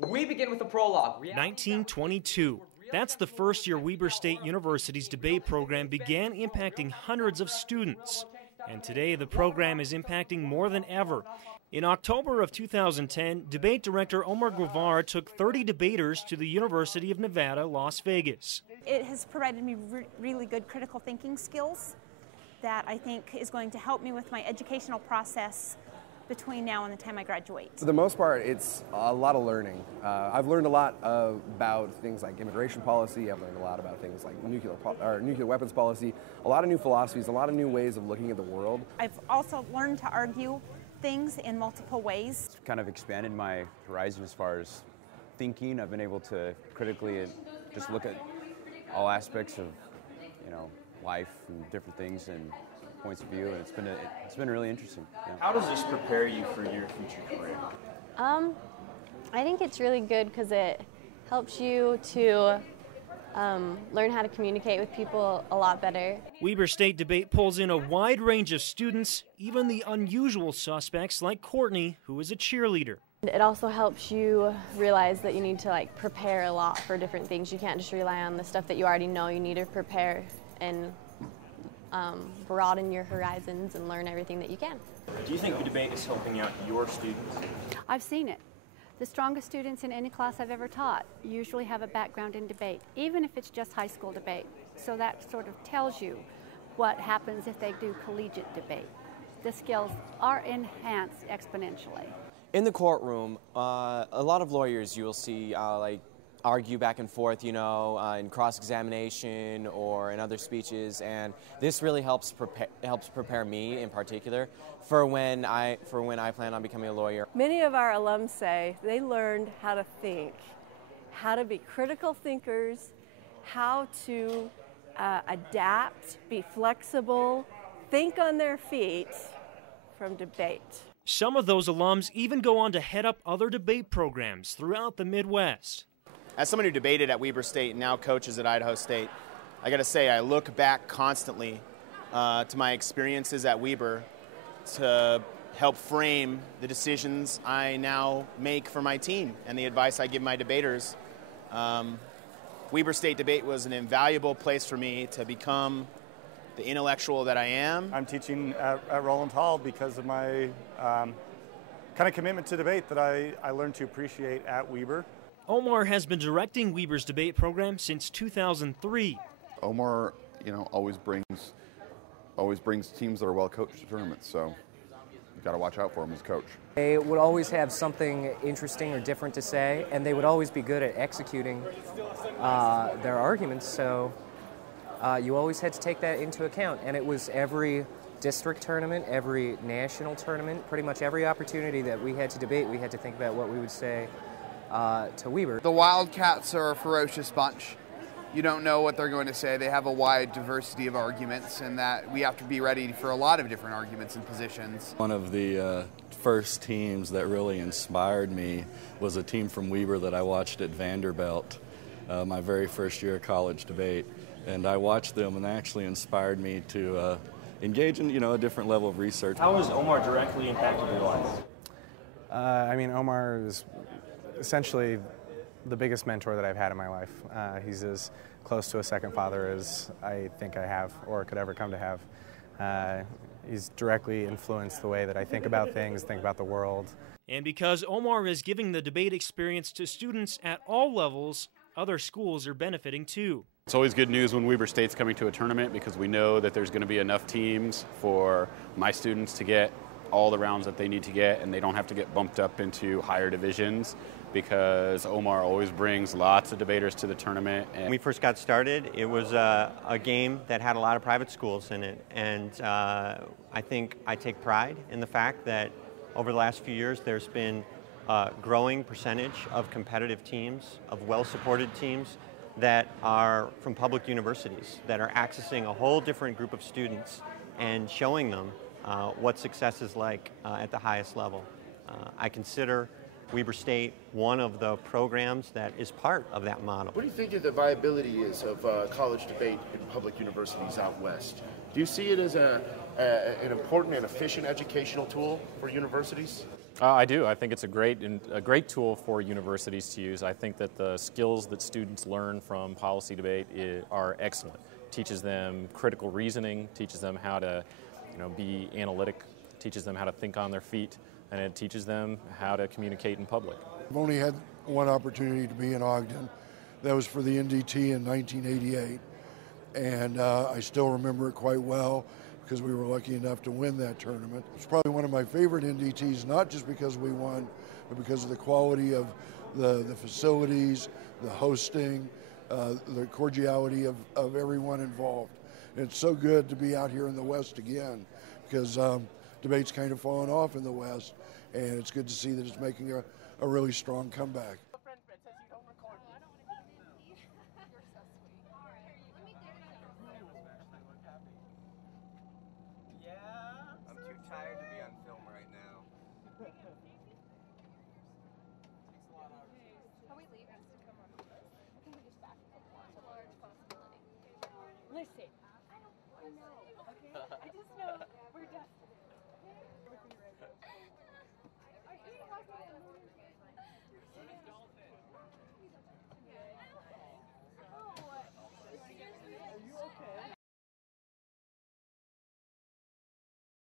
We begin with a prologue. 1922. That's the first year Weber State University's debate program began impacting hundreds of students. And today the program is impacting more than ever. In October of 2010, debate director Omar took 30 debaters to the University of Nevada, Las Vegas. It has provided me really good critical thinking skills that I think is going to help me with my educational process between now and the time I graduate. For the most part, it's a lot of learning. I've learned a lot about things like immigration policy. I've learned a lot about things like nuclear weapons policy, a lot of new philosophies, a lot of new ways of looking at the world. I've also learned to argue things in multiple ways. It's kind of expanded my horizon as far as thinking. I've been able to critically just look at all aspects of, life and different things and points of view, and it's been really interesting. Yeah. How does this prepare you for your future career? I think it's really good because it helps you to learn how to communicate with people a lot better. Weber State debate pulls in a wide range of students, even the unusual suspects like Courtney, who is a cheerleader. It also helps you realize that you need to prepare a lot for different things. You can't just rely on the stuff that you already know. You need to prepare and broaden your horizons and learn everything that you can. Do you think the debate is helping out your students? I've seen it. The strongest students in any class I've ever taught usually have a background in debate, even if it's just high school debate. So that sort of tells you what happens if they do collegiate debate. The skills are enhanced exponentially. In the courtroom, a lot of lawyers you will see argue back and forth, in cross-examination or in other speeches, and this really helps prepare me in particular for when I plan on becoming a lawyer. Many of our alums say they learned how to think, how to be critical thinkers, how to adapt, be flexible, think on their feet from debate. Some of those alums even go on to head up other debate programs throughout the Midwest. As someone who debated at Weber State and now coaches at Idaho State, I got to say I look back constantly to my experiences at Weber to help frame the decisions I now make for my team and the advice I give my debaters. Weber State debate was an invaluable place for me to become the intellectual that I am. I'm teaching at Roland Hall because of my kind of commitment to debate that I learned to appreciate at Weber. Omar has been directing Weber's debate program since 2003. Omar, always brings teams that are well coached to tournaments, so you've got to watch out for him as coach. They would always have something interesting or different to say, and they would always be good at executing their arguments, so you always had to take that into account. And it was every district tournament, every national tournament, pretty much every opportunity that we had to debate, we had to think about what we would say to Weber. The Wildcats are a ferocious bunch. You don't know what they're going to say. They have a wide diversity of arguments, and that we have to be ready for a lot of different arguments and positions. One of the first teams that really inspired me was a team from Weber that I watched at Vanderbilt, my very first year of college debate. And I watched them, and they actually inspired me to engage in, a different level of research. How has Omar directly impacted your life? Omar is essentially the biggest mentor that I've had in my life. He's as close to a second father as I think I have or could ever come to have. He's directly influenced the way that I think about things, think about the world. And because Omar is giving the debate experience to students at all levels, other schools are benefiting too. It's always good news when Weber State's coming to a tournament because we know that there's going to be enough teams for my students to get all the rounds that they need to get, and they don't have to get bumped up into higher divisions because Omar always brings lots of debaters to the tournament. When we first got started, it was a game that had a lot of private schools in it, and I think I take pride in the fact that over the last few years there's been a growing percentage of competitive teams, of well-supported teams that are from public universities, that are accessing a whole different group of students and showing them what success is like at the highest level. I consider Weber State one of the programs that is part of that model. What do you think of the viability is of college debate in public universities out west? Do you see it as an important and efficient educational tool for universities? I do. I think it's a great tool for universities to use. I think that the skills that students learn from policy debate are excellent. Teaches them critical reasoning, teaches them how to, be analytic, teaches them how to think on their feet, and it teaches them how to communicate in public. I've only had one opportunity to be in Ogden. That was for the NDT in 1988, and I still remember it quite well because we were lucky enough to win that tournament. It's probably one of my favorite NDTs, not just because we won, but because of the quality of the facilities, the hosting, the cordiality of everyone involved. And it's so good to be out here in the West again, because debate's kind of fallen off in the West, and it's good to see that it's making a really strong comeback. Listen, I know, okay? I just know we're desperate.